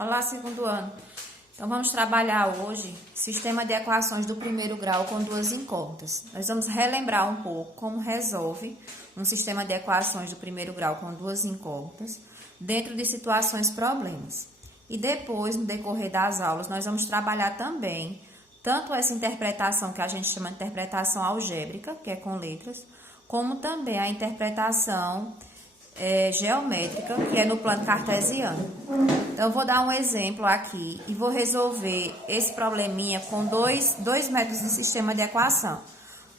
Olá, segundo ano. Então, vamos trabalhar hoje sistema de equações do primeiro grau com duas incógnitas. Nós vamos relembrar um pouco como resolve um sistema de equações do primeiro grau com duas incógnitas dentro de situações problemas. E depois, no decorrer das aulas, nós vamos trabalhar também tanto essa interpretação que a gente chama de interpretação algébrica, que é com letras, como também a interpretação geométrica, que é no plano cartesiano. Então, eu vou dar um exemplo aqui e vou resolver esse probleminha com dois métodos de sistema de equação.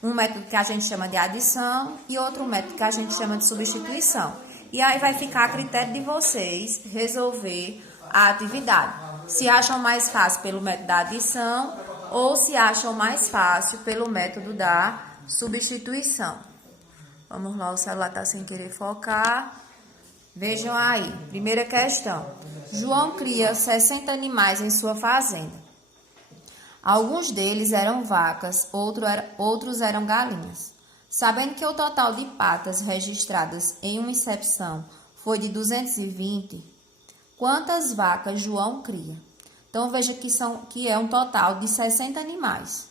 Um método que a gente chama de adição e outro método que a gente chama de substituição. E aí vai ficar a critério de vocês resolver a atividade. Se acham mais fácil pelo método da adição ou se acham mais fácil pelo método da substituição. Vamos lá, o celular está sem querer focar. Vejam aí, primeira questão. João cria 60 animais em sua fazenda. Alguns deles eram vacas, outros eram galinhas. Sabendo que o total de patas registradas em uma incepção foi de 220, quantas vacas João cria? Então, veja que é um total de 60 animais.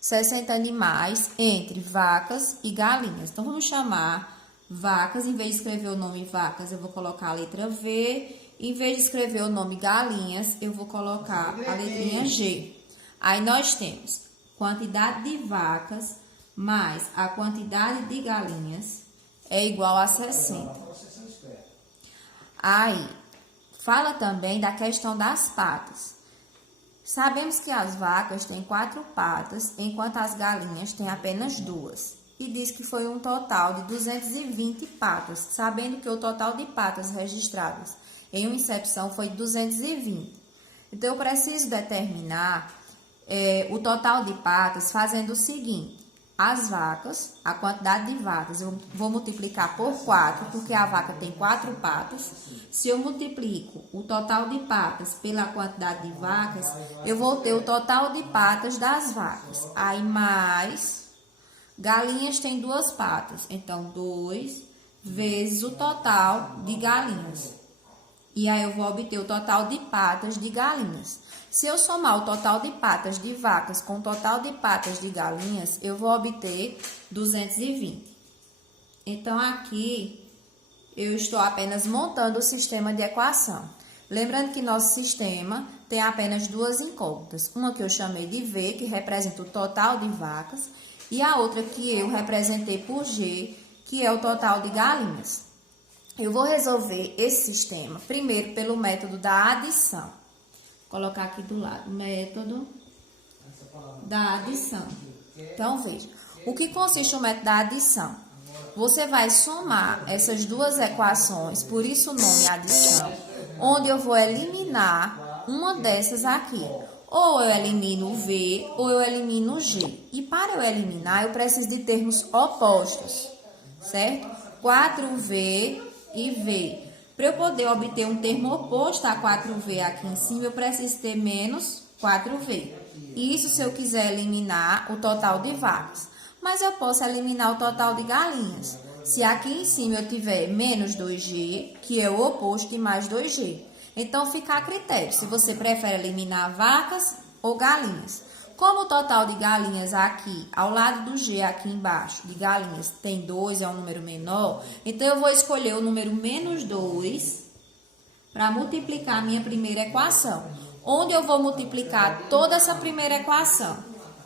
60 animais entre vacas e galinhas. Então, vamos chamar vacas. Em vez de escrever o nome vacas, eu vou colocar a letra V. Em vez de escrever o nome galinhas, eu vou colocar a letrinha G. Aí, nós temos quantidade de vacas mais a quantidade de galinhas é igual a 60. Aí, fala também da questão das patas. Sabemos que as vacas têm 4 patas, enquanto as galinhas têm apenas 2. E diz que foi um total de 220 patas, sabendo que o total de patas registradas em uma incepção foi 220. Então, eu preciso determinar o total de patas fazendo o seguinte. As vacas, a quantidade de vacas, eu vou multiplicar por 4, porque a vaca tem 4 patas. Se eu multiplico o total de patas pela quantidade de vacas, eu vou ter o total de patas das vacas. Aí, mais, galinhas têm 2 patas. Então, 2 vezes o total de galinhas. E aí, eu vou obter o total de patas de galinhas. Se eu somar o total de patas de vacas com o total de patas de galinhas, eu vou obter 220. Então, aqui, eu estou apenas montando o sistema de equação. Lembrando que nosso sistema tem apenas duas incógnitas. Uma que eu chamei de V, que representa o total de vacas, e a outra que eu representei por G, que é o total de galinhas. Eu vou resolver esse sistema primeiro pelo método da adição. Vou colocar aqui do lado, método da adição. Então, veja, o que consiste o método da adição? Você vai somar essas duas equações, por isso o nome é adição, onde eu vou eliminar uma dessas aqui. Ou eu elimino o V, ou eu elimino o G. E para eu eliminar, eu preciso de termos opostos, certo? 4V e V. Para eu poder obter um termo oposto a 4V aqui em cima, eu preciso ter menos 4V. Isso se eu quiser eliminar o total de vacas. Mas eu posso eliminar o total de galinhas. Se aqui em cima eu tiver menos 2G, que é o oposto de mais 2G. Então, fica a critério, se você prefere eliminar vacas ou galinhas. Como o total de galinhas aqui, ao lado do G aqui embaixo, de galinhas, tem 2, é um número menor, então eu vou escolher o número menos 2 para multiplicar a minha primeira equação. Onde eu vou multiplicar toda essa primeira equação?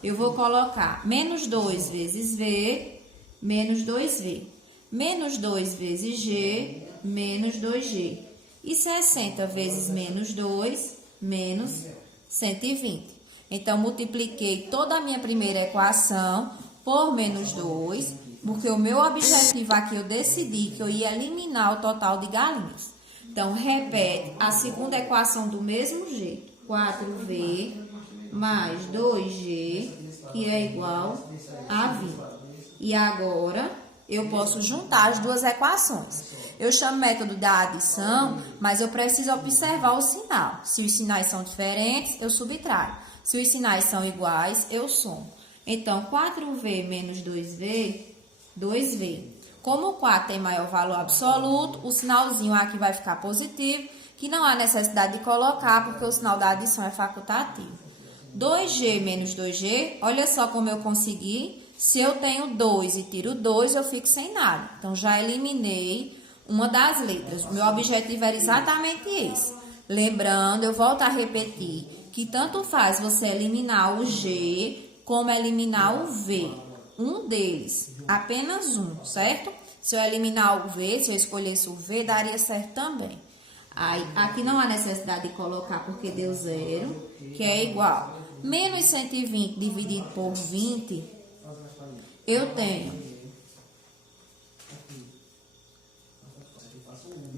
Eu vou colocar menos 2 vezes V, menos 2V. Menos 2 vezes G, menos 2G. E 60 vezes menos 2, menos 120. Então, multipliquei toda a minha primeira equação por menos 2, porque o meu objetivo aqui, eu decidi que eu ia eliminar o total de galinhas. Então, repete a segunda equação do mesmo jeito. 4V mais 2G, que é igual a 20. E agora, eu posso juntar as duas equações. Eu chamo método da adição, mas eu preciso observar o sinal. Se os sinais são diferentes, eu subtraio. Se os sinais são iguais, eu somo. Então, 4V menos 2V, 2V. Como o 4 tem maior valor absoluto, o sinalzinho aqui vai ficar positivo que não há necessidade de colocar, porque o sinal da adição é facultativo. 2G menos 2G, olha só como eu consegui. Se eu tenho 2 e tiro 2, eu fico sem nada. Então, já eliminei uma das letras. O meu objetivo era exatamente esse. Lembrando, eu volto a repetir, que tanto faz você eliminar o G, como eliminar o V. Um deles, apenas um, certo? Se eu eliminar o V, se eu escolhesse o V, daria certo também. Aí, aqui não há necessidade de colocar porque deu zero, que é igual. Menos 120 dividido por 20, eu tenho.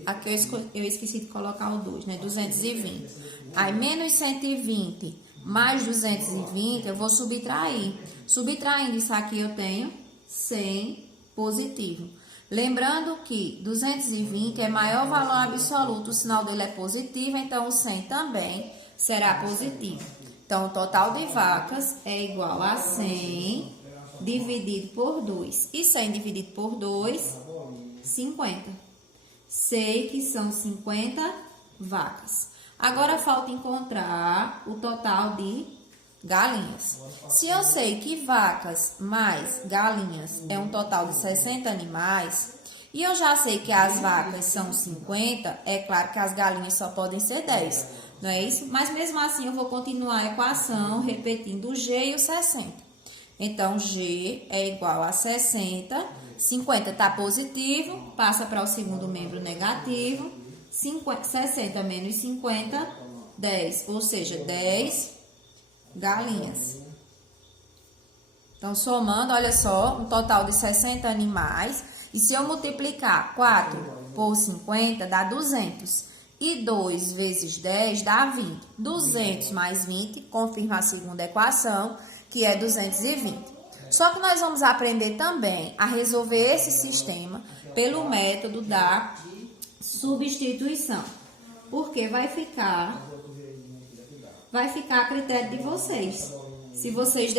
Aqui eu esqueci de colocar o 2, né? 220. Aí, menos 120 mais 220, eu vou subtrair. Subtraindo isso aqui, eu tenho 100 positivo. Lembrando que 220 é maior valor absoluto, o sinal dele é positivo, então o 100 também será positivo. Então, o total de vacas é igual a 100 dividido por 2. E 100 dividido por 2, 50. Sei que são 50 vacas. Agora, falta encontrar o total de galinhas. Se eu sei que vacas mais galinhas é um total de 60 animais, e eu já sei que as vacas são 50, é claro que as galinhas só podem ser 10, não é isso? Mas mesmo assim eu vou continuar a equação repetindo o G e o 60. Então, G é igual a 60, 50 está positivo, passa para o segundo membro negativo, 60 menos 50, 10, ou seja, 10 galinhas. Então, somando, olha só, um total de 60 animais. E se eu multiplicar 4 por 50, dá 200. E 2 vezes 10 dá 20. 200 mais 20, confirma a segunda equação, que é 220. Só que nós vamos aprender também a resolver esse sistema pelo método da substituição. Porque vai ficar a critério de vocês. Se vocês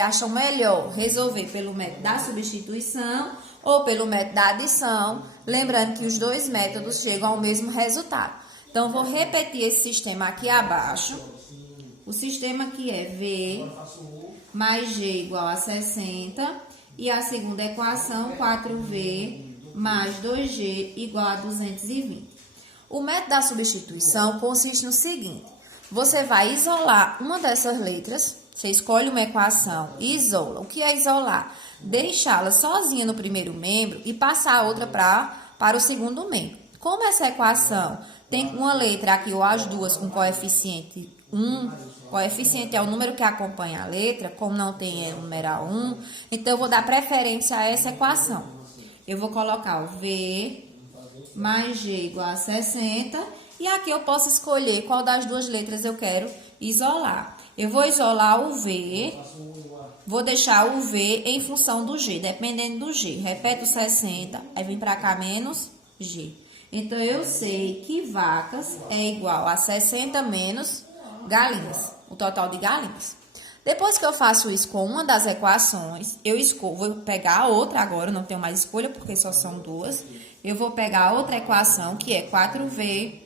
acham melhor resolver pelo método da substituição ou pelo método da adição, lembrando que os dois métodos chegam ao mesmo resultado. Então, vou repetir esse sistema aqui abaixo. O sistema que é V mais G igual a 60 e a segunda equação 4V mais 2G igual a 220. O método da substituição consiste no seguinte: você vai isolar uma dessas letras, você escolhe uma equação e isola. O que é isolar? Deixá-la sozinha no primeiro membro e passar a outra para o segundo membro. Como essa equação tem uma letra aqui ou as duas com coeficiente 1, coeficiente é o número que acompanha a letra, como não tem o numeral 1, então eu vou dar preferência a essa equação. Eu vou colocar o V mais G igual a 60 e aqui eu posso escolher qual das duas letras eu quero isolar. Eu vou isolar o V, vou deixar o V em função do G, dependendo do G. Repete o 60, aí vem para cá menos G. Então, eu sei que vacas é igual a 60 menos galinhas, o total de galinhas. Depois que eu faço isso com uma das equações, vou pegar a outra agora, não tenho mais escolha porque só são duas. Eu vou pegar a outra equação, que é 4V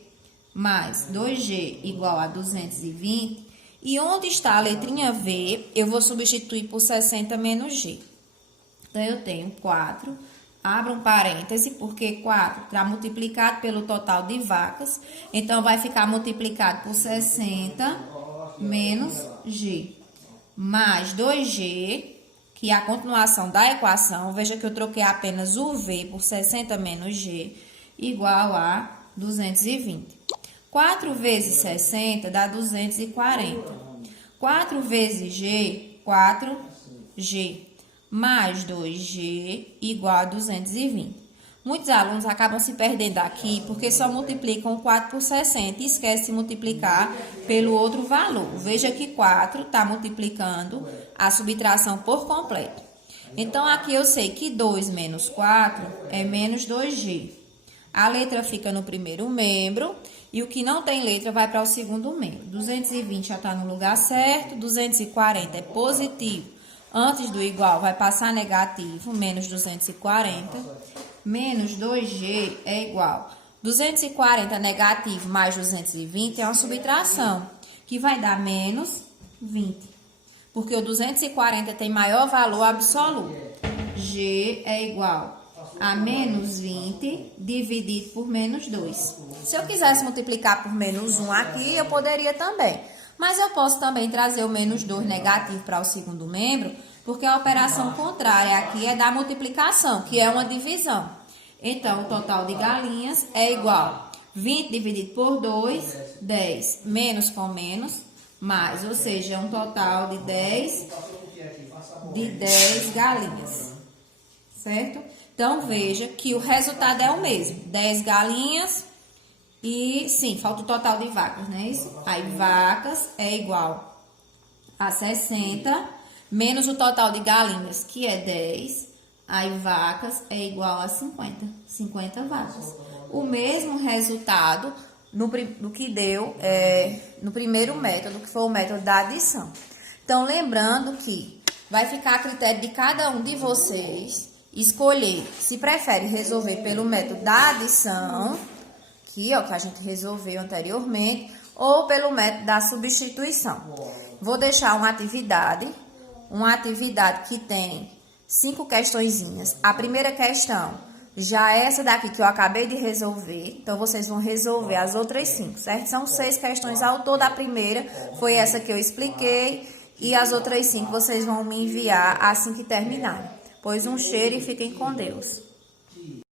mais 2G igual a 220. E onde está a letrinha V, eu vou substituir por 60 menos G. Então, eu tenho 4, abro um parêntese, porque 4 está multiplicado pelo total de vacas. Então, vai ficar multiplicado por 60 menos G. Mais 2G, que é a continuação da equação. Veja que eu troquei apenas o V por 60 menos G, igual a 220. 4 vezes 60 dá 240. 4 vezes G, 4G. Mais 2G igual a 220. Muitos alunos acabam se perdendo aqui porque só multiplicam 4 por 60 e esquecem de multiplicar pelo outro valor. Veja que 4 está multiplicando a subtração por completo. Então, aqui eu sei que 2 menos 4 é menos 2G. A letra fica no primeiro membro e o que não tem letra vai para o segundo membro. 220 já está no lugar certo, 240 é positivo. Antes do igual vai passar negativo, menos 240. Menos 2G é igual. 240 negativo mais 220 é uma subtração, que vai dar menos 20. Porque o 240 tem maior valor absoluto. G é igual a menos 20 dividido por menos 2. Se eu quisesse multiplicar por menos 1 aqui, eu poderia também. Mas eu posso também trazer o menos 2 negativo para o segundo membro, porque a operação contrária aqui é da multiplicação, que é uma divisão. Então, o total de galinhas é igual 20 dividido por 2, 10. Menos com menos, mais. Ou seja, um total de 10 galinhas. Certo? Então, veja que o resultado é o mesmo. 10 galinhas e, sim, falta o total de vacas, não é isso? Aí, vacas é igual a 60, menos o total de galinhas, que é 10. Aí, vacas é igual a 50 vacas. O mesmo resultado no que deu no primeiro método, que foi o método da adição. Então, lembrando que vai ficar a critério de cada um de vocês escolher se prefere resolver pelo método da adição, que é o que a gente resolveu anteriormente, ou pelo método da substituição. Vou deixar uma atividade que tem 5 questõezinhas. A primeira questão já é essa daqui que eu acabei de resolver, então vocês vão resolver as outras 5, certo? São 6 questões ao todo, a primeira foi essa que eu expliquei, e as outras 5 vocês vão me enviar assim que terminarem. Pois um cheiro e fiquem com Deus.